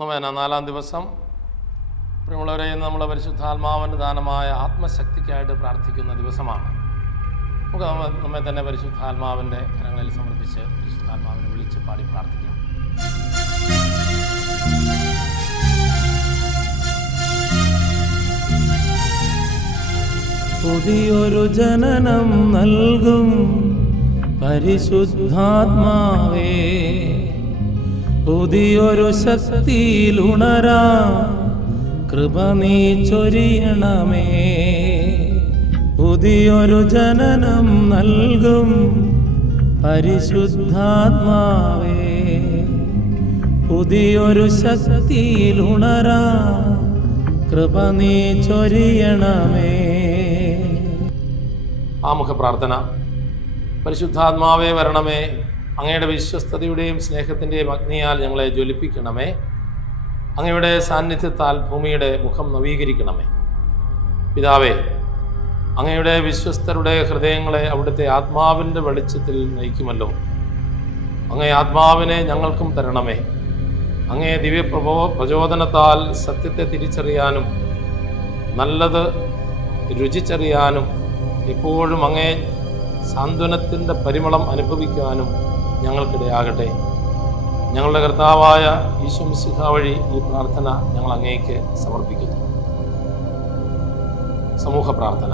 നൊവേന നാലാം ദിവസം പ്രിയമുള്ളവരെ നമ്മൾ പരിശുദ്ധാത്മാവിന്റെ ദാനമായ ആത്മശക്തിക്കായിട്ട് പ്രാർത്ഥിക്കുന്ന ദിവസമാണ്. നമുക്ക് നമ്മെ തന്നെ പരിശുദ്ധാത്മാവിന്റെ കരങ്ങളിൽ സമർപ്പിച്ച് പരിശുദ്ധാത്മാവിനെ വിളിച്ച് പാടി പ്രാർത്ഥിക്കാം. പുതിയൊരു ജനനം നൽകും പരിശുദ്ധാത്മാവേ. പുതിയൊരു ശക്തിയിലുണരാ. കൃപ നീ ചൊരിയണമേ. പുതിയൊരു ജനനം നൽകും പരിശുദ്ധാത്മാവേ. പുതിയൊരു ശക്തിയിലുണരാ. കൃപ നീ ചൊരിയണമേ. ആമുഖ പ്രാർത്ഥന. പരിശുദ്ധാത്മാവേ വരണമേ. അങ്ങയുടെ വിശ്വസ്തതയുടെയും സ്നേഹത്തിന്റെയും അഗ്നിയാൽ ഞങ്ങളെ ജ്വലിപ്പിക്കണമേ. അങ്ങയുടെ സാന്നിധ്യത്താൽ ഭൂമിയുടെ മുഖം നവീകരിക്കണമേ. പിതാവേ അങ്ങയുടെ വിശ്വസ്തരുടെ ഹൃദയങ്ങളെ അവിടുത്തെ ആത്മാവിന്റെ വെളിച്ചത്തിൽ നയിക്കുമല്ലോ. അങ്ങേ ആത്മാവിനെ ഞങ്ങൾക്കും തരണമേ. അങ്ങേ ദിവ്യപ്രബോ പ്രചോദനത്താൽ സത്യത്തെ തിരിച്ചറിയാനും നല്ലത് രുചിച്ചറിയാനും എപ്പോഴും അങ്ങേ സാന്ത്വനത്തിന്റെ പരിമളം അനുഭവിക്കുവാനും ഞങ്ങൾക്കിടയാകട്ടെ. ഞങ്ങളുടെ കർത്താവായ ഈശ്വംസിഹ വഴി ഈ പ്രാർത്ഥന ഞങ്ങൾ അങ്ങേക്ക് സമർപ്പിക്കുന്നു. സമൂഹ പ്രാർത്ഥന.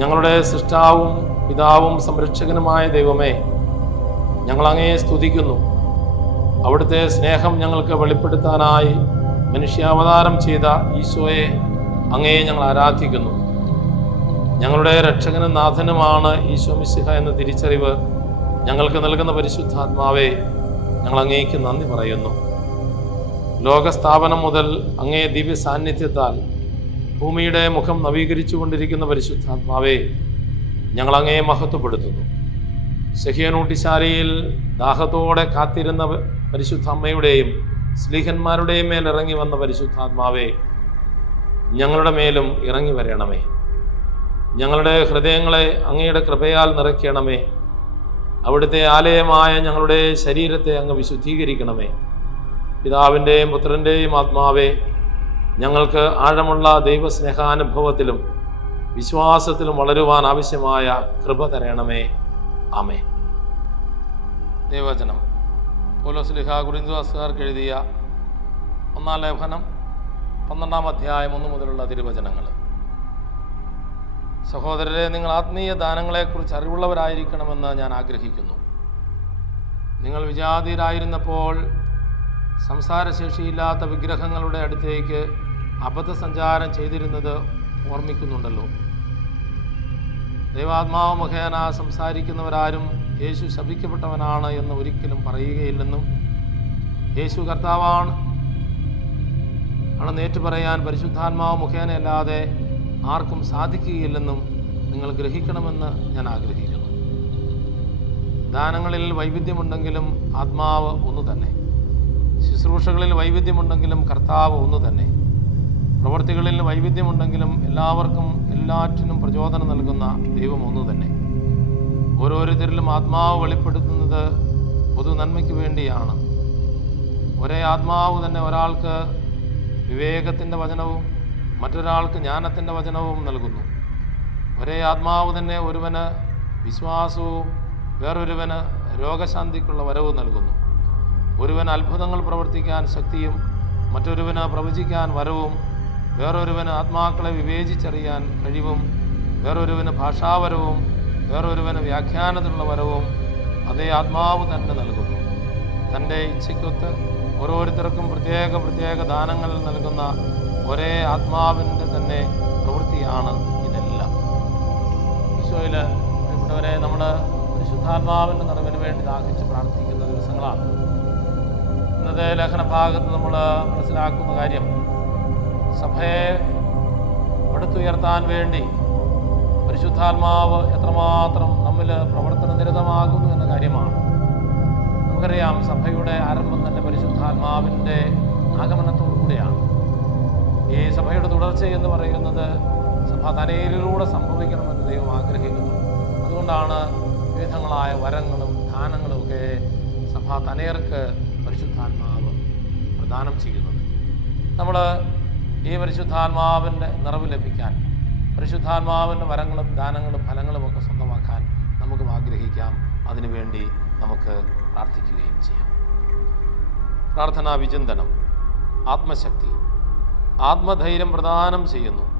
ഞങ്ങളുടെ സൃഷ്ടാവും പിതാവും സംരക്ഷകനുമായ ദൈവമേ ഞങ്ങൾ അങ്ങയെ സ്തുതിക്കുന്നു. അവിടുത്തെ സ്നേഹം ഞങ്ങൾക്ക് വെളിപ്പെടുത്താനായി മനുഷ്യാവതാരം ചെയ്ത ഈശോയെ അങ്ങയെ ഞങ്ങൾ ആരാധിക്കുന്നു. ഞങ്ങളുടെ രക്ഷകനും നാഥനുമാണ് ഈശോ മിശിഹ എന്ന തിരിച്ചറിവ് ഞങ്ങൾക്ക് നൽകുന്ന പരിശുദ്ധാത്മാവെ ഞങ്ങൾ അങ്ങേക്ക് നന്ദി പറയുന്നു. ലോകസ്ഥാപനം മുതൽ അങ്ങേ ദിവ്യ സാന്നിധ്യത്താൽ ഭൂമിയുടെ മുഖം നവീകരിച്ചു കൊണ്ടിരിക്കുന്ന പരിശുദ്ധാത്മാവെ ഞങ്ങൾ അങ്ങയെ മഹത്വപ്പെടുത്തുന്നു. സഹിയനൂട്ടിശാലയിൽ ദാഹത്തോടെ കാത്തിരുന്ന പരിശുദ്ധ അമ്മയുടെയും സ്ലീഹന്മാരുടെയും മേൽ ഇറങ്ങി വന്ന പരിശുദ്ധാത്മാവെ ഞങ്ങളുടെ മേലും ഇറങ്ങി വരണമേ. ഞങ്ങളുടെ ഹൃദയങ്ങളെ അങ്ങയുടെ കൃപയാൽ നിറയ്ക്കണമേ. അവിടുത്തെ ആലയമായ ഞങ്ങളുടെ ശരീരത്തെ അങ്ങ് വിശുദ്ധീകരിക്കണമേ. പിതാവിന്റെയും പുത്രന്റെയും ആത്മാവെ ഞങ്ങൾക്ക് ആഴമുള്ള ദൈവസ്നേഹാനുഭവത്തിലും വിശ്വാസത്തിലും വളരുവാൻ ആവശ്യമായ കൃപ തരണമേ. ആമേ ദൈവചനം പോലോസ്ലിഹ ഗുരിന്ദുവാസുകാർക്ക് എഴുതിയ ഒന്നാം ലേഖനം പന്ത്രണ്ടാം അധ്യായം ഒന്നു മുതലുള്ള തിരുവചനങ്ങൾ. സഹോദരരെ നിങ്ങൾ ആത്മീയ ദാനങ്ങളെക്കുറിച്ച് അറിവുള്ളവരായിരിക്കണമെന്ന് ഞാൻ ആഗ്രഹിക്കുന്നു. നിങ്ങൾ വിജാതീരായിരുന്നപ്പോൾ സംസാരശേഷിയില്ലാത്ത വിഗ്രഹങ്ങളുടെ അടുത്തേക്ക് അബദ്ധസഞ്ചാരം ചെയ്തിരുന്നത് ഓർമ്മിക്കുന്നുണ്ടല്ലോ. ദൈവാത്മാവ് മുഖേന സംസാരിക്കുന്നവരാരും യേശു ശപിക്കപ്പെട്ടവനാണ് എന്ന് ഒരിക്കലും പറയുകയില്ലെന്നും യേശു കർത്താവാണ് ആണെന്ന് പറയാൻ പരിശുദ്ധാത്മാവ് മുഖേനയല്ലാതെ ആർക്കും സാധിക്കുകയില്ലെന്നും നിങ്ങൾ ഗ്രഹിക്കണമെന്ന് ഞാൻ ആഗ്രഹിക്കുന്നു. ദാനങ്ങളിൽ വൈവിധ്യമുണ്ടെങ്കിലും ആത്മാവ് ഒന്നു തന്നെ. ശുശ്രൂഷകളിൽ വൈവിധ്യമുണ്ടെങ്കിലും കർത്താവ് ഒന്നു തന്നെ. പ്രവൃത്തികളിൽ വൈവിധ്യമുണ്ടെങ്കിലും എല്ലാവർക്കും എല്ലാറ്റിനും പ്രചോദനം നൽകുന്ന ദൈവം ഒന്നു തന്നെ. ഓരോരുത്തരിലും ആത്മാവ് വെളിപ്പെടുത്തുന്നത് പൊതു നന്മയ്ക്ക് വേണ്ടിയാണ്. ഒരേ ആത്മാവ് തന്നെ ഒരാൾക്ക് വിവേകത്തിന്റെ വചനവും മറ്റൊരാൾക്ക് ജ്ഞാനത്തിന്റെ വചനവും നൽകുന്നു. ഒരേ ആത്മാവ് തന്നെ ഒരുവന് വിശ്വാസവും വേറൊരുവന് രോഗശാന്തിക്കുള്ള വരവും നൽകുന്നു. ഒരുവൻ അത്ഭുതങ്ങൾ പ്രവർത്തിക്കാൻ ശക്തിയും മറ്റൊരുവന് പ്രവചിക്കാൻ വരവും വേറൊരുവന് ആത്മാക്കളെ വിവേചിച്ചറിയാൻ കഴിവും വേറൊരുവന് ഭാഷാവരവും വേറൊരുവന് വ്യാഖ്യാനത്തിലുള്ള വരവും അതേ ആത്മാവ് തന്നെ നൽകുന്നു. തന്റെ ഇച്ഛയ്ക്കൊത്ത് ഓരോരുത്തർക്കും പ്രത്യേക പ്രത്യേക ദാനങ്ങൾ നൽകുന്ന ഒരേ ആത്മാവിന്റെ തന്നെ പ്രവൃത്തിയാണ് ഇതെല്ലാം. ഈശോയിൽ പ്രിയപ്പെട്ടവരെ നമ്മൾ പരിശുദ്ധാത്മാവിന്റെ നിറവിന് വേണ്ടി ദാഹിച്ച് പ്രാർത്ഥിക്കുന്ന ദിവസങ്ങളാണ്. ഇന്നത്തെ ലേഖന ഭാഗത്ത് നമ്മൾ മനസ്സിലാക്കുന്ന കാര്യം സഭയെ അടുത്തുയർത്താൻ വേണ്ടി പരിശുദ്ധാത്മാവ് എത്രമാത്രം നമ്മിൽ പ്രവർത്തന നിരതമാകുന്നു എന്ന കാര്യമാണ്. നമുക്കറിയാം സഭയുടെ ആരംഭം തന്നെ പരിശുദ്ധാത്മാവിന്റെ ആഗമനത്തോടു കൂടിയാണ്. ഈ സഭയുടെ തുടർച്ച എന്ന് പറയുന്നത് സഭ തലയിലൂടെ സംഭവിക്കണമെന്ന് ദൈവം ആഗ്രഹിക്കുന്നു. അതുകൊണ്ടാണ് വിവിധങ്ങളായ വരങ്ങളും ദാനങ്ങളും ഒക്കെ സഭ തനയർക്ക് പരിശുദ്ധാത്മാവ് പ്രദാനം ചെയ്യുന്നത്. നമ്മൾ ഈ പരിശുദ്ധാത്മാവിന്റെ നിറവ് ലഭിക്കാൻ പരിശുദ്ധാത്മാവിന്റെ വരങ്ങളും ദാനങ്ങളും ഫലങ്ങളും ഒക്കെ സ്വന്തമാക്കാൻ നമുക്കും ആഗ്രഹിക്കാം. അതിനുവേണ്ടി നമുക്ക് പ്രാർത്ഥിക്കുകയും ചെയ്യാം. പ്രാർത്ഥനാ വിചിന്തനം ആത്മശക്തി ആത്മധൈര്യം പ്രദാനം ചെയ്യുന്നു.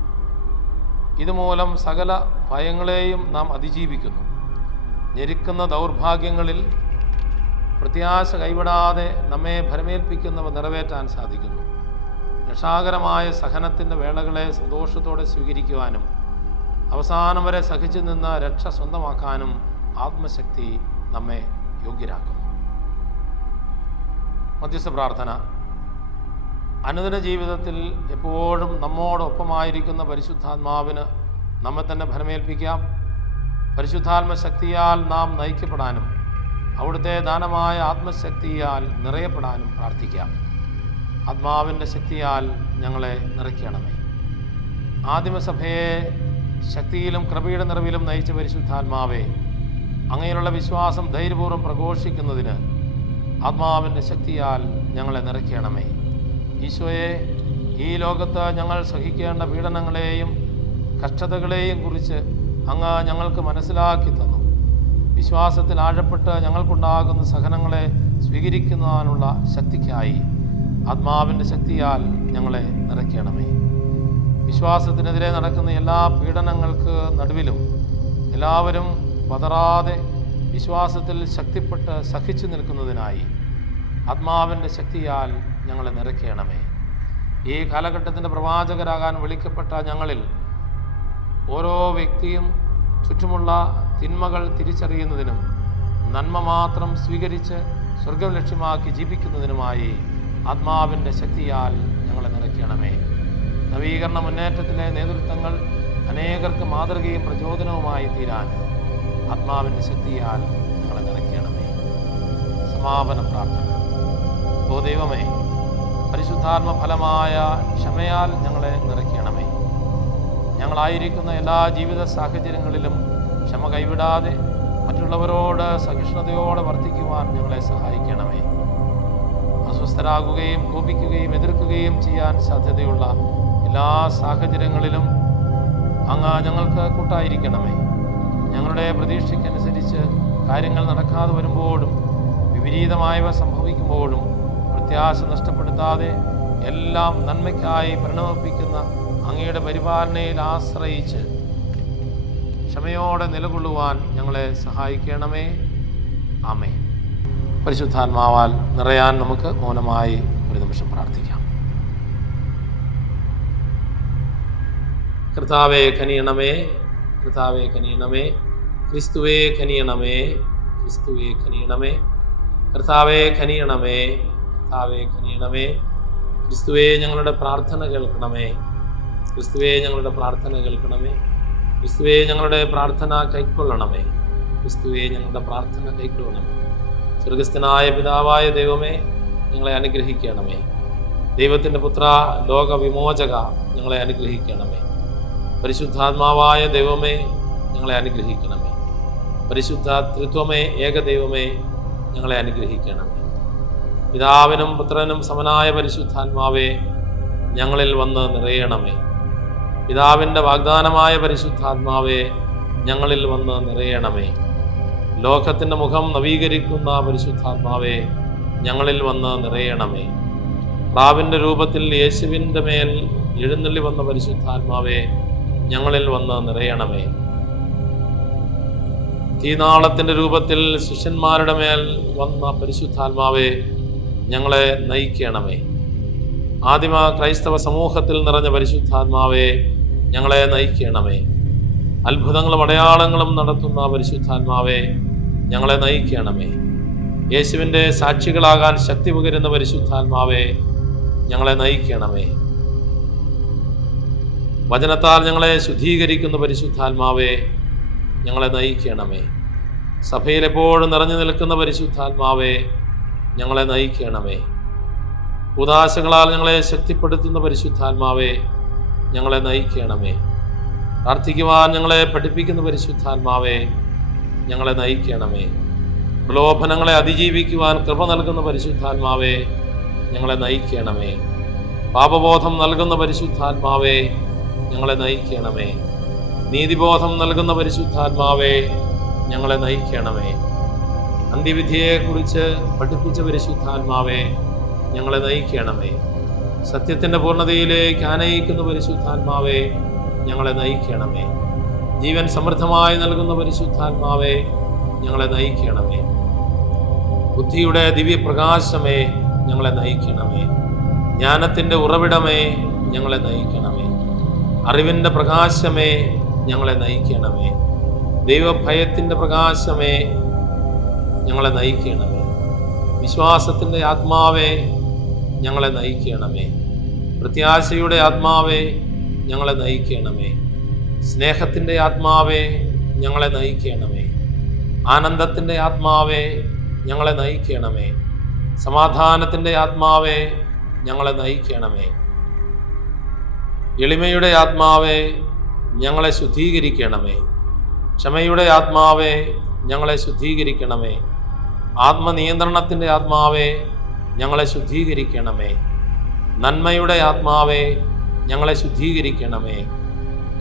ഇതുമൂലം സകല ഭയങ്ങളെയും നാം അതിജീവിക്കുന്നു. ഞെരുക്കുന്ന ദൗർഭാഗ്യങ്ങളിൽ പ്രത്യാശ കൈവിടാതെ നമ്മെ ഭരമേൽപ്പിക്കുന്നവ നിറവേറ്റാൻ സാധിക്കുന്നു. രക്ഷാകരമായ സഹനത്തിന്റെ വേളകളെ സന്തോഷത്തോടെ സ്വീകരിക്കുവാനും അവസാനം വരെ സഹിച്ചു നിന്ന് രക്ഷ സ്വന്തമാക്കാനും ആത്മശക്തി നമ്മെ യോഗ്യരാക്കുന്നു. മധ്യസ്ഥ പ്രാർത്ഥന. അനുദിന ജീവിതത്തിൽ എപ്പോഴും നമ്മോടൊപ്പമായിരിക്കുന്ന പരിശുദ്ധാത്മാവിന് നമ്മെ തന്നെ ഫലമേൽപ്പിക്കാം പരിശുദ്ധാത്മ ശക്തിയാൽ നാം നയിക്കപ്പെടാനും അവിടുത്തെ ദാനമായ ആത്മശക്തിയാൽ നിറയപ്പെടാനും പ്രാർത്ഥിക്കാം. ആത്മാവിന്റെ ശക്തിയാൽ ഞങ്ങളെ നിറയ്ക്കണമേ. ആദിമസഭയെ ശക്തിയിലും കൃപയുടെ നിറവിലും നയിച്ച പരിശുദ്ധാത്മാവേ അങ്ങനെയുള്ള വിശ്വാസം ധൈര്യപൂർവം പ്രഘോഷിക്കുന്നതിന് ആത്മാവിന്റെ ശക്തിയാൽ ഞങ്ങളെ നിറയ്ക്കണമേ. ഈശോയെ ഈ ലോകത്ത് ഞങ്ങൾ സഹിക്കേണ്ട പീഡനങ്ങളെയും കഷ്ടതകളെയും കുറിച്ച് അങ്ങ് ഞങ്ങൾക്ക് മനസ്സിലാക്കി തന്നു. വിശ്വാസത്തിൽ ആഴപ്പെട്ട് ഞങ്ങൾക്കുണ്ടാകുന്ന സഹനങ്ങളെ സ്വീകരിക്കുന്നതിനുള്ള ശക്തിക്കായി ആത്മാവിന്റെ ശക്തിയാൽ ഞങ്ങളെ നിറയ്ക്കണമേ. വിശ്വാസത്തിനെതിരെ നടക്കുന്ന എല്ലാ പീഡനങ്ങൾക്ക് നടുവിലും എല്ലാവരും പതറാതെ വിശ്വാസത്തിൽ ശക്തിപ്പെട്ട് സഹിച്ചു നിൽക്കുന്നതിനായി ആത്മാവിന്റെ ശക്തിയാൽ ഞങ്ങളെ നിറയ്ക്കണമേ. ഈ കാലഘട്ടത്തിന്റെ പ്രവാചകരാകാൻ വിളിക്കപ്പെട്ട ഞങ്ങളിൽ ഓരോ വ്യക്തിയും ചുറ്റുമുള്ള തിന്മകൾ തിരിച്ചറിയുന്നതിനും നന്മ മാത്രം സ്വീകരിച്ച് സ്വർഗം ലക്ഷ്യമാക്കി ജീവിക്കുന്നതിനുമായി ആത്മാവിന്റെ ശക്തിയാൽ ഞങ്ങളെ നിറയ്ക്കണമേ. നവീകരണ മുന്നേറ്റത്തിലെ നേതൃത്വങ്ങൾ അനേകർക്ക് മാതൃകയും പ്രചോദനവുമായി തീരാൻ ആത്മാവിന്റെ ശക്തിയാൽ ഞങ്ങളെ നിറയ്ക്കണമേ. സമാപന പ്രാർത്ഥന. ഓ ദൈവമേ പരിശുദ്ധാത്മ ഫലമായ ക്ഷമയാൽ ഞങ്ങളെ നിറയ്ക്കണമേ. ഞങ്ങളായിരിക്കുന്ന എല്ലാ ജീവിത സാഹചര്യങ്ങളിലും ക്ഷമ കൈവിടാതെ മറ്റുള്ളവരോട് സഹിഷ്ണുതയോടെ വർത്തിക്കുവാൻ ഞങ്ങളെ സഹായിക്കണമേ. അസ്വസ്ഥരാകുകയും കോപിക്കുകയും എതിർക്കുകയും ചെയ്യാൻ സാധ്യതയുള്ള എല്ലാ സാഹചര്യങ്ങളിലും അങ്ങ് ഞങ്ങൾക്ക് കൂട്ടായിരിക്കണമേ. ഞങ്ങളുടെ പ്രതീക്ഷയ്ക്കനുസരിച്ച് കാര്യങ്ങൾ നടക്കാതെ വരുമ്പോഴും വിപരീതമായവ സംഭവിക്കുമ്പോഴും പ്രത്യാശ നഷ്ടപ്പെടുത്താതെ എല്ലാം നന്മയ്ക്കായി പരിണമിപ്പിക്കുന്ന അങ്ങയുടെ പരിപാലനയിൽ ആശ്രയിച്ച് ക്ഷമയോടെ നിലകൊള്ളുവാൻ ഞങ്ങളെ സഹായിക്കണമേ. ആമേ പരിശുദ്ധാത്മാവാൽ നിറയാൻ നമുക്ക് മൗനമായി ഒരു നിമിഷം പ്രാർത്ഥിക്കാം. കർത്താവേ കനിയണമേ. കർത്താവേ കനിയണമേ. ക്രിസ്തുവേ കനിയണമേ. ക്രിസ്തുവേ കനിയണമേ. കർത്താവേ കനിയണമേ. കർത്താവെ കനിയണമേ. ക്രിസ്തുവേ ഞങ്ങളുടെ പ്രാർത്ഥന കേൾക്കണമേ. ക്രിസ്തുവേ ഞങ്ങളുടെ പ്രാർത്ഥന കേൾക്കണമേ. ക്രിസ്തുവേ ഞങ്ങളുടെ പ്രാർത്ഥന കൈക്കൊള്ളണമേ. ക്രിസ്തുവേ ഞങ്ങളുടെ പ്രാർത്ഥന കൈക്കൊള്ളണമേ. സ്വർഗസ്ഥനായ പിതാവായ ദൈവമേ ഞങ്ങളെ അനുഗ്രഹിക്കണമേ. ദൈവത്തിന്റെ പുത്ര ലോകവിമോചക ഞങ്ങളെ അനുഗ്രഹിക്കണമേ. പരിശുദ്ധാത്മാവായ ദൈവമേ ഞങ്ങളെ അനുഗ്രഹിക്കണമേ. പരിശുദ്ധ ത്രിത്വമേ ഏകദൈവമേ ഞങ്ങളെ അനുഗ്രഹിക്കണമേ. പിതാവിനും പുത്രനും സമനായ പരിശുദ്ധാത്മാവേ ഞങ്ങളിൽ വന്ന് നിറയണമേ. പിതാവിന്റെ വാഗ്ദാനമായ പരിശുദ്ധാത്മാവേ ഞങ്ങളിൽ വന്ന് നിറയണമേ. ലോകത്തിന്റെ മുഖം നവീകരിക്കുന്ന പരിശുദ്ധാത്മാവേ ഞങ്ങളിൽ വന്ന് നിറയണമേ. പ്രാവിന്റെ രൂപത്തിൽ യേശുവിന്റെ മേൽ എഴുന്നള്ളി വന്ന പരിശുദ്ധാത്മാവേ ഞങ്ങളിൽ വന്ന് നിറയണമേ. തീനാളത്തിന്റെ രൂപത്തിൽ ശിഷ്യന്മാരുടെ മേൽ വന്ന പരിശുദ്ധാത്മാവേ ഞങ്ങളെ നയിക്കണമേ. ആദിമ ക്രൈസ്തവ സമൂഹത്തിൽ നിറഞ്ഞ പരിശുദ്ധാത്മാവെ ഞങ്ങളെ നയിക്കണമേ. അത്ഭുതങ്ങളും അടയാളങ്ങളും നടത്തുന്ന പരിശുദ്ധാത്മാവെ ഞങ്ങളെ നയിക്കണമേ. യേശുവിന്റെ സാക്ഷികളാകാൻ ശക്തി പകരുന്ന പരിശുദ്ധാത്മാവെ ഞങ്ങളെ നയിക്കണമേ. വചനത്താൽ ഞങ്ങളെ ശുദ്ധീകരിക്കുന്ന പരിശുദ്ധാത്മാവെ ഞങ്ങളെ നയിക്കണമേ. സഭയിലെപ്പോഴും നിറഞ്ഞു നിൽക്കുന്ന പരിശുദ്ധാത്മാവേ ഞങ്ങളെ നയിക്കണമേ. ഉദാശകളാൽ ഞങ്ങളെ ശക്തിപ്പെടുത്തുന്ന പരിശുദ്ധാത്മാവേ ഞങ്ങളെ നയിക്കണമേ. പ്രാർത്ഥിക്കുവാൻ ഞങ്ങളെ പഠിപ്പിക്കുന്ന പരിശുദ്ധാത്മാവേ ഞങ്ങളെ നയിക്കണമേ. പ്രലോഭനങ്ങളെ അതിജീവിക്കുവാൻ കൃപ നൽകുന്ന പരിശുദ്ധാത്മാവേ ഞങ്ങളെ നയിക്കണമേ. പാപബോധം നൽകുന്ന പരിശുദ്ധാത്മാവേ ഞങ്ങളെ നയിക്കണമേ. നീതിബോധം നൽകുന്ന പരിശുദ്ധാത്മാവേ ഞങ്ങളെ നയിക്കണമേ. അന്ത്യവിധിയെക്കുറിച്ച് പഠിപ്പിച്ച പരിശുദ്ധാത്മാവേ ഞങ്ങളെ നയിക്കണമേ. സത്യത്തിന്റെ പൂർണതയിലേക്ക് ആനയിക്കുന്ന പരിശുദ്ധാത്മാവേ ഞങ്ങളെ നയിക്കണമേ. ജീവൻ സമൃദ്ധമായി നൽകുന്ന പരിശുദ്ധാത്മാവേ ഞങ്ങളെ നയിക്കണമേ. ബുദ്ധിയുടെ ദിവ്യപ്രകാശമേ ഞങ്ങളെ നയിക്കണമേ. ജ്ഞാനത്തിന്റെ ഉറവിടമേ ഞങ്ങളെ നയിക്കണമേ. അറിവിന്റെ പ്രകാശമേ ഞങ്ങളെ നയിക്കണമേ. ദൈവഭയത്തിന്റെ പ്രകാശമേ ഞങ്ങളെ നയിക്കണമേ. വിശ്വാസത്തിന്റെ ആത്മാവേ ഞങ്ങളെ നയിക്കണമേ. പ്രത്യാശയുടെ ആത്മാവേ ഞങ്ങളെ നയിക്കണമേ. സ്നേഹത്തിന്റെ ആത്മാവേ ഞങ്ങളെ നയിക്കണമേ. ആനന്ദത്തിന്റെ ആത്മാവേ ഞങ്ങളെ നയിക്കണമേ. സമാധാനത്തിന്റെ ആത്മാവേ ഞങ്ങളെ നയിക്കണമേ. എളിമയുടെ ആത്മാവേ ഞങ്ങളെ ശുദ്ധീകരിക്കണമേ. ക്ഷമയുടെ ആത്മാവേ ഞങ്ങളെ ശുദ്ധീകരിക്കണമേ. ആത്മനിയന്ത്രണത്തിന്റെ ആത്മാവേ ഞങ്ങളെ ശുദ്ധീകരിക്കണമേ. നന്മയുടെ ആത്മാവേ ഞങ്ങളെ ശുദ്ധീകരിക്കണമേ.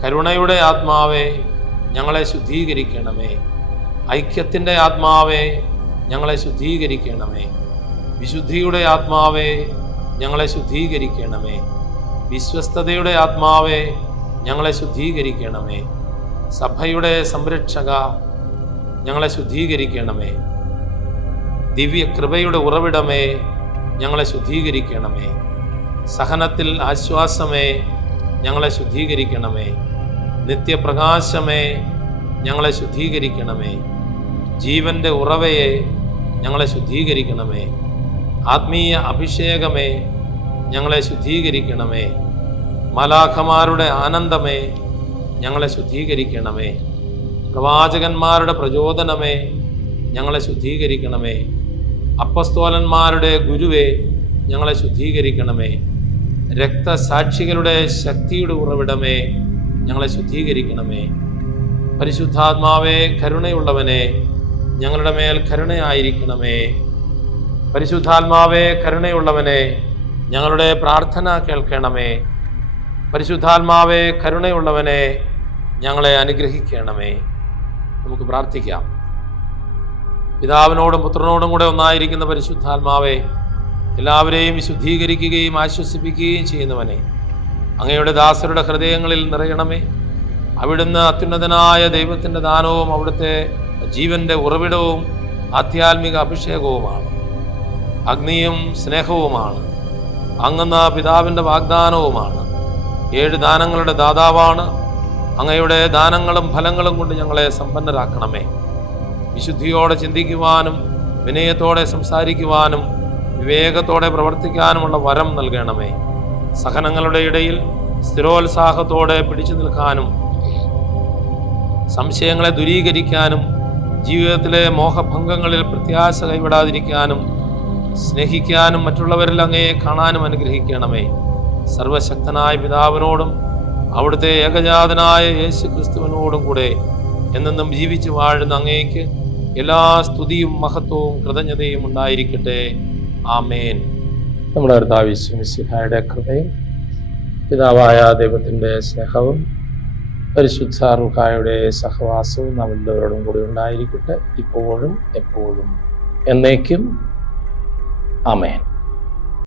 കരുണയുടെ ആത്മാവേ ഞങ്ങളെ ശുദ്ധീകരിക്കണമേ. ഐക്യത്തിന്റെ ആത്മാവേ ഞങ്ങളെ ശുദ്ധീകരിക്കണമേ. വിശുദ്ധിയുടെ ആത്മാവേ ഞങ്ങളെ ശുദ്ധീകരിക്കണമേ. വിശ്വസ്തതയുടെ ആത്മാവേ ഞങ്ങളെ ശുദ്ധീകരിക്കണമേ. സഭയുടെ സംരക്ഷക ഞങ്ങളെ ശുദ്ധീകരിക്കണമേ. ദിവ്യ കൃപയുടെ ഉറവിടമേ ഞങ്ങളെ ശുദ്ധീകരിക്കണമേ. സഹനത്തിൽ ആശ്വാസമേ ഞങ്ങളെ ശുദ്ധീകരിക്കണമേ. നിത്യപ്രകാശമേ ഞങ്ങളെ ശുദ്ധീകരിക്കണമേ. ജീവന്റെ ഉറവയെ ഞങ്ങളെ ശുദ്ധീകരിക്കണമേ. ആത്മീയ അഭിഷേകമേ ഞങ്ങളെ ശുദ്ധീകരിക്കണമേ. മലാഖമാരുടെ ആനന്ദമേ ഞങ്ങളെ ശുദ്ധീകരിക്കണമേ. പ്രവാചകന്മാരുടെ പ്രചോദനമേ ഞങ്ങളെ ശുദ്ധീകരിക്കണമേ. അപ്പസ്തോലന്മാരുടെ ഗുരുവേ ഞങ്ങളെ ശുദ്ധീകരിക്കണമേ. രക്തസാക്ഷികളുടെ ശക്തിയുടെ ഉറവിടമേ ഞങ്ങളെ ശുദ്ധീകരിക്കണമേ. പരിശുദ്ധാത്മാവേ കരുണയുള്ളവനെ ഞങ്ങളുടെ മേൽ കരുണയായിരിക്കണമേ. പരിശുദ്ധാത്മാവേ കരുണയുള്ളവനെ ഞങ്ങളുടെ പ്രാർത്ഥന കേൾക്കണമേ. പരിശുദ്ധാത്മാവേ കരുണയുള്ളവനെ ഞങ്ങളെ അനുഗ്രഹിക്കണമേ. നമുക്ക് പ്രാർത്ഥിക്കാം. പിതാവിനോടും പുത്രനോടും കൂടെ ഒന്നായിരിക്കുന്ന പരിശുദ്ധാത്മാവേ എല്ലാവരെയും വിശുദ്ധീകരിക്കുകയും ആശ്വസിപ്പിക്കുകയും ചെയ്യുന്നവനെ അങ്ങയുടെ ദാസരുടെ ഹൃദയങ്ങളിൽ നിറയണമേ. അവിടുന്ന് അത്യുന്നതനായ ദൈവത്തിന്റെ ദാനവും അവിടുത്തെ ജീവന്റെ ഉറവിടവും ആധ്യാത്മിക അഭിഷേകവുമാണ്. അഗ്നിയും സ്നേഹവുമാണ്. അങ്ങുന്ന പിതാവിന്റെ വാഗ്ദാനവുമാണ്. ഏഴ് ദാനങ്ങളുടെ ദാതാവാണ്. അങ്ങയുടെ ദാനങ്ങളും ഫലങ്ങളും കൊണ്ട് ഞങ്ങളെ സമ്പന്നരാക്കണമേ. വിശുദ്ധിയോടെ ചിന്തിക്കുവാനും വിനയത്തോടെ സംസാരിക്കുവാനും വിവേകത്തോടെ പ്രവർത്തിക്കാനുമുള്ള വരം നൽകണമേ. സഹനങ്ങളുടെ ഇടയിൽ സ്ഥിരോത്സാഹത്തോടെ പിടിച്ചു നിൽക്കാനും സംശയങ്ങളെ ദുരീകരിക്കാനും ജീവിതത്തിലെ മോഹഭംഗങ്ങളിൽ പ്രത്യാശ കൈവിടാതിരിക്കാനും സ്നേഹിക്കാനും മറ്റുള്ളവരിൽ അങ്ങയെ കാണാനും അനുഗ്രഹിക്കണമേ. സർവശക്തനായ പിതാവിനോടും അവിടുത്തെ ഏകജാതനായ യേശു ക്രിസ്തുവിനോടും കൂടെ എന്നെന്നും ജീവിച്ചു വാഴുന്ന അങ്ങേക്ക് എല്ലാ സ്തുതിയും മഹത്വവും കൃതജ്ഞതയും ഉണ്ടായിരിക്കട്ടെ. ആമേൻ. നമ്മുടെ കർത്താവിശ്വമിസിഹായുടെ കൃപയും പിതാവായ ദൈവത്തിന്റെ സ്നേഹവും പരിശുദ്ധ സഹവാസവും നാം എല്ലാവരോടും കൂടി ഉണ്ടായിരിക്കട്ടെ ഇപ്പോഴും എപ്പോഴും എന്നേക്കും. ആമേൻ.